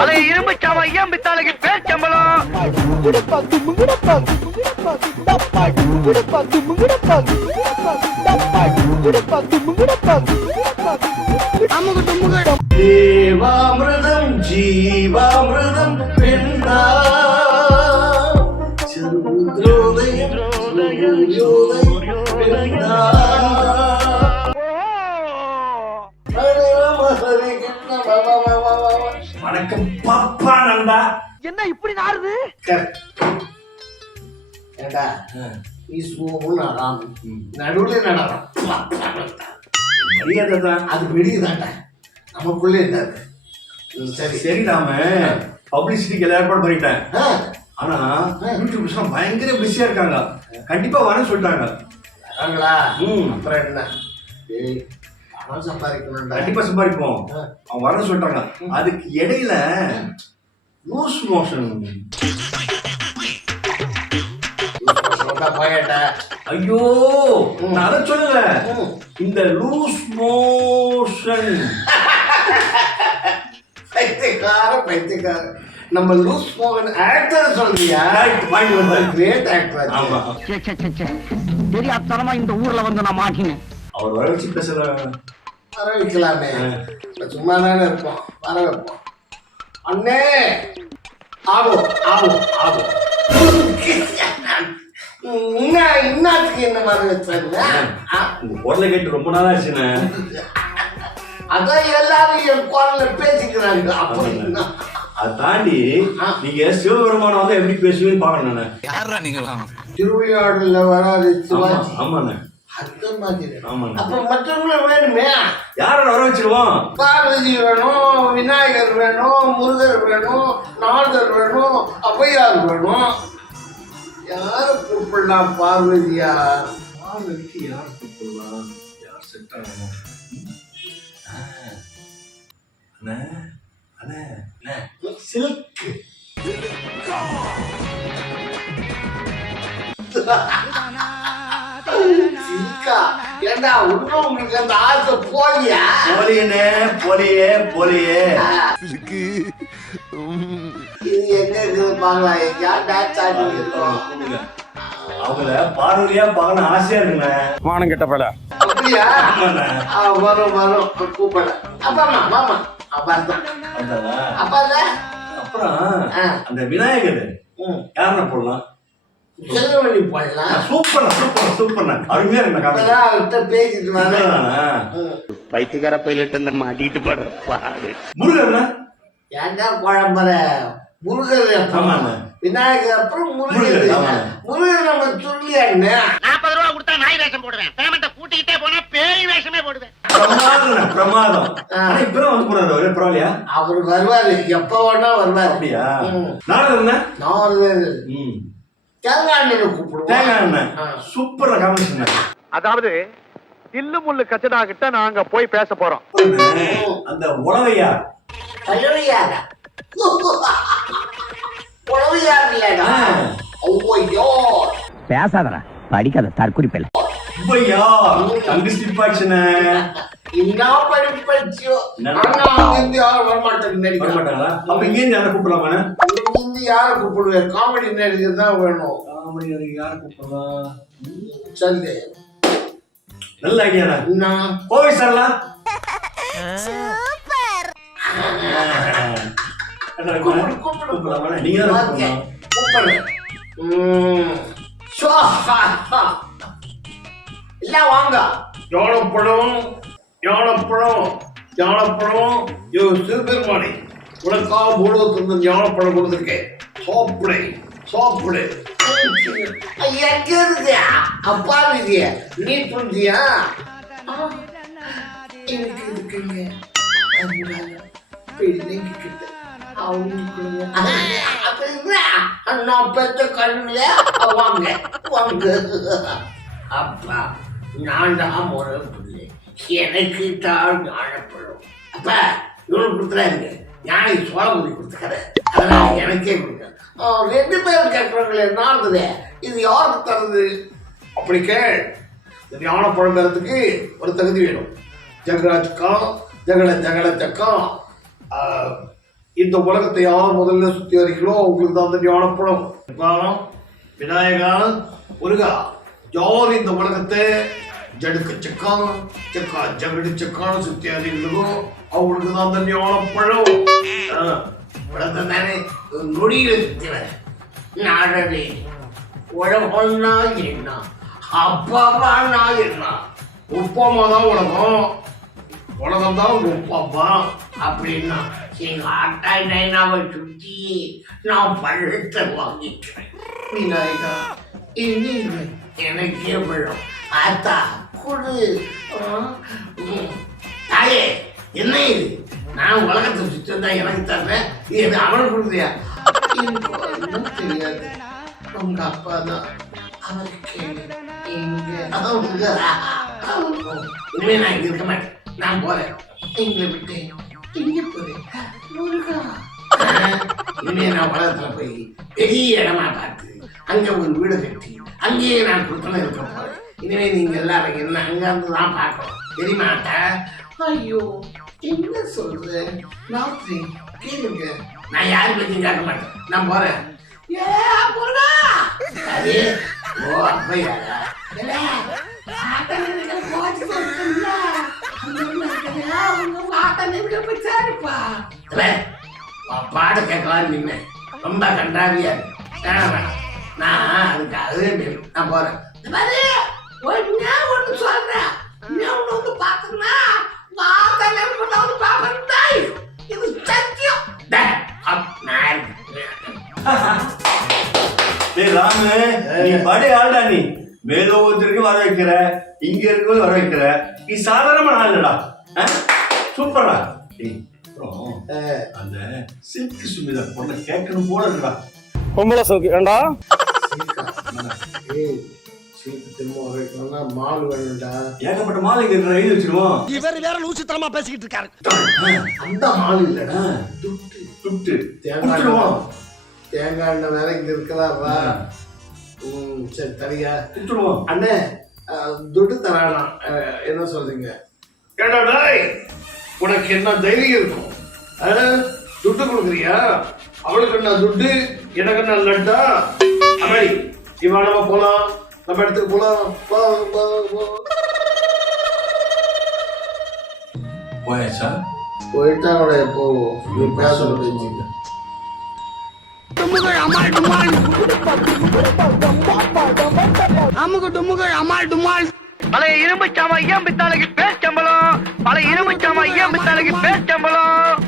அதை இரும்பு சாவ ஐயம்பித்தாளுக்கு பேச்சம்பளம் தேவாமிர்தம் ஜீவாமிர்தம் பெண்ணா வணக்கம் பாப்பா நந்தா என்ன இப்படி நாருது ஏண்டா? நீ சூவும் நடாம் நடுவில் நடலாம் மரியாதை தான். அது வெளியுதாண்டா நமக்குள்ளே என்னது சரி. சரி நாம பப்ளிசிட்டிக்கு எல்லாம் ஏற்பாடு பண்ணிட்டேன். ஆனா யூடியூபர்ஸ் எல்லாம் பயங்கர பிஸியா இருக்காங்க. கண்டிப்பா வரேன்னு சொல்லிட்டாங்க. வராங்களா? ம். அப்புறம் என்ன? சம்பாதிக்கணும்டா. கண்டிப்பா சம்பாதிப்போம். அவன் வரேன்னு சொல்லிட்டாங்க அதுக்கு இடையில லூஸ் மோஷன். ஐயோ நான் அதை சொல்லல. இந்த லூஸ் மோஷன். பைத்தியக்கார பைத்தியக்கார. நம்ம லூஸ் மோகன் ஆக்டர் சொல்றியா? கிரேட் ஆக்டர் ஆமா. தெரியாதனமா இந்த ஊர்ல வந்து நான் மாட்டினேன். அவர் வர வச்சு பேசல. வர வைக்கலாமே சும்மா தானே இருப்போம். வர வைப்போம். அண்ணே! ஆகும் ஆகும் ஆகும் என்ன இன்னத்துக்கு என்ன வர வச்சாங்க? குரலை கேட்டு ரொம்ப நாளா ஆச்சுண்ணே. அதான் எல்லாரும் என் குரல்ல பேசிக்கிறாங்க. அப்படி என்ன? அதை தாண்டி. நீங்க சிவபெருமானை வந்து எப்படி பேசுவீங்கன்னு பாக்கணும் நானு யாரா நீங்களாம்? திருவிழாடுல வராது ஆமாண்ணே. அந்த மாதிரி அப்ப மற்றவங்களும் வேணுமே? யாரை வர வச்சிருவோம்? பார்வதி வேணும் விநாயகர் வேணும் முருகர் வேணும் நாதர் வேணும் அபையார் வேணும். யார கூப்பிடலாம் பார்வதியா? பார்வதிக்கு யார் கூப்பிடலாம் யார் செட் ஆகணும்? அண்ணே அண்ணே அண்ணே. சில்க் சில்கா ஏண்டா இன்னும் உங்களுக்கு அந்த ஆசை போலியா போலியண்ணே போலியே போலியே. இது எங்க இருக்குது பாங்களா எங்கயா டான்ஸ் இருக்கோம். அவங்கள பார்வதியா பார்க்கணும் ஆசையா இருக்குண்ணே. மானம் கெட்ட பல அப்படியா? வரும் வரும். கூப்பிட அப்பாமா மாமா அப்பா? அப்பா அப்புறம். அந்த விநாயகர் யாருண்ணே போடலாம்? செல்வமணி போடலாம் சூப்பர் சூப்பர் சூப்பர்ண்ணே அருமையா அவர்கிட்ட பேசிட்டு? ம். பைத்தியக்கார பைலட் அந்த மாட்டிட்டு படுற பாடு. முருகண்ணே ஏன்டா குழம்புற முருகர். விநாயகர் அப்புறம் முருகர். முருகர், நம்ம சொல்லியாண்ணே. நாற்பது ரூபா கொடுத்தா நாய் வேஷம் போடுவேன். பேமெண்ட்டை கூட்டிக்கிட்டே போனா பேய் வேஷமே போடுவேன். பிரமாதம். ஆனா இப்பதான் வந்து போறாரு அவரு. பரவாயில்லையா? அவர் வருவாரு. எப்ப வேணா வருவாரு. அப்படியா? ம். நானும் தேங்காய் எண்ணெய் கூப்பிடுவோம். தேங்காய் எண்ணெய் ஆ. சூப்பரா காமிச்சுங்க அதாவது தில்லு முள்ளு கச்சடா கிட்ட நாங்க போய் பேச போறோம். அந்த ஐயோ பேசாதடா. படிக்காத தற்குறி பிள்ளை உப்பையா தங்கு ஆச்சுண்ணே என்ன படிப்படிச்சோ என்ன? ஆனா அங்கிருந்து யாரும் வரமாட்டேன்னு வர நினைக்கிறேன். மாட்டாங்களா அப்ப இங்கே யாரை கூப்பிடலாமாண்ணே? இங்கிருந்து யாரை கூப்பிடுவேன்? காமெடி நடிகர் தான் வேணும். காமெடி அதுக்கு யாரை கூப்பிடலாம் சொல்லு நல்ல ஐடியாண்ணே என்ன கோவை சார்லாம் நீங்க தான் ஓகே, கூப்பிடலாம் கூப்பிடு. ம். ஷோ, ஞானப்பழம் ஞானப்பழம் சிறுபெருமானி உனக்காக முழுவதுக்கு ஞானப்பழம் கொடுத்துருக்கேன். சாப்பிடு சாப்பிடு. எங்க இருக்கு அப்பா விதிய நீ புரிஞ்சியா எனக்கு இருக்குங்க. பிள்ளைங்க கிட்ட. நான் கண்ணுல? வாங்க வாங்க. அப்பா நான் தான் எனக்கு தான் காணப்படும் அப்ப இவ்வளவு கொடுத்துறாங்க. ஞானை சோழபுரி கொடுத்துக்கிறேன் அதனால எனக்கே கொடுக்க ரெண்டு ரெண்டு பேரும் என்ன இருந்தது இது யாருக்கு தருது அப்படி கேள். இந்த ஞானப்பழம் பெறத்துக்கு ஒரு தகுதி வேணும். ஜெகராஜ்கம் ஜெகட ஜெகட ஜக்கம் இந்த உலகத்தை யார் முதல்ல சுத்தி வரீங்களோ அவங்களுக்கு தான் அந்த ஞானப்படம் காலம் விநாயகா முருகா யார் இந்த உலகத்தை ஜடுக்க செக்கான செக்கா ஜகடு செக்கான சுத்தி அறிந்ததோ அவங்களுக்கு தான் அந்த ஞானப்பழம் பழம் பழத்தை தானே நொடியில் சுத்தி வர நாடனே உலகம்னா என்ன அப்பாவானா என்ன உப்பமா தான் உலகம் உலகம் தான் உப்பாப்பா அப்படின்னா எங்க ஆட்டா நைனாவை சுத்தி நான் பழத்தை வாங்கிக்கிறேன் விநாயகா இது எனக்கே விழும் ஆத்தா கொடு தாயே என்ன இது? நான் உலகத்தை சுற்றி வந்தா எனக்கு தர்றேன் இது அவனுக்கு கொடுக்குறியா? எனக்கு தெரியாது. உங்க அப்பா தான் அவருக்கு எங்க? இனிமே நான் இங்க இருக்க மாட்டேன். நான் போறேன். எங்களை விட்டு இங்க போறேன். இனிமே நான் உலகத்துல போய் பெரிய இடமா பார்த்து அங்க ஒரு வீடு கட்டி அங்கேயே நான் குடுத்தன இருக்க போறேன். இனிமே நீங்க எல்லாரும் என்ன அங்கிருந்து தான் பார்க்கணும் தெரியுமாட்ட ஐயோ என்ன சொல்றது? ராத்திரி கேளுங்க. நான் யாரு பத்தியும் கேட்க மாட்டேன். நான் போறேன். ஏ முருகா அது ஓ அப்பையா ஏலே, கேட்கலாம் நின்னேன். ரொம்ப கண்டாவியா இருக்கு. வேணாம், வேணாம். நான் அதுக்காகவே நின்னு- நான் போறேன். நான் ஒண்ணு சொல்றேன். ஒண்ணு வந்து ஆட்டனிகள் மட்டும் வந்து பார்ப்பேன். டேய், இது சத்தியம். டேய், ராமு நீ படி ஆள்டா நீ. மேலோகத்திற்கு வர வைக்கிற இங்க இருக்கிறது வர வைக்கிற. நீ சாதாரணமான ஆள் இல்லடா. ஆ? சூப்பர்டா டேய் அப்புறம் அந்த சில்க் சுமிதா பொண்ணை கேட்கணும் போல இருக்குடா. பொம்பளை சோக்கு ஏண்டா? ஏய், சீட்டு திரும்ப வைக்கணும்னா மால் வேணும்டா. ஏகப்பட்ட மாலை இங்க எழுதி வச்சிருவோம். இவர் வேற லூசுத்தனமா பேசிக்கிட்டு இருக்காரு. அந்த மால் இல்லடா. துட்டு துட்டு. தேங்காய். தேங்காய் எண்ணெய் வேற இங்க இருக்கிறாரா ம் சரி தரியா. கொடுத்துருவோம் அண்ணே துட்டு தரானா? அஹ், என்ன சொல்றீங்க? ஏடா டேய் உனக்கு என்ன தைரியம் இருக்கும்? அஹ், துட்டு கொடுக்குறியா? அவளுக்கு என்ன துட்டு எனக்கு என்ன லட்டா? அமை இவன் நம்ம போலாம். நம்ம இடத்துக்கு போலாம். வா, வா. போயாச்சா? போயிட்டா அவட எப்போ பழைய இரும்பு சாமா ஐயா பித்தாளைக்கு பேர் சம்பளம் பழைய இரும்பு சாமா ஐயா பித்தாளைக்கு பேர் சம்பளம்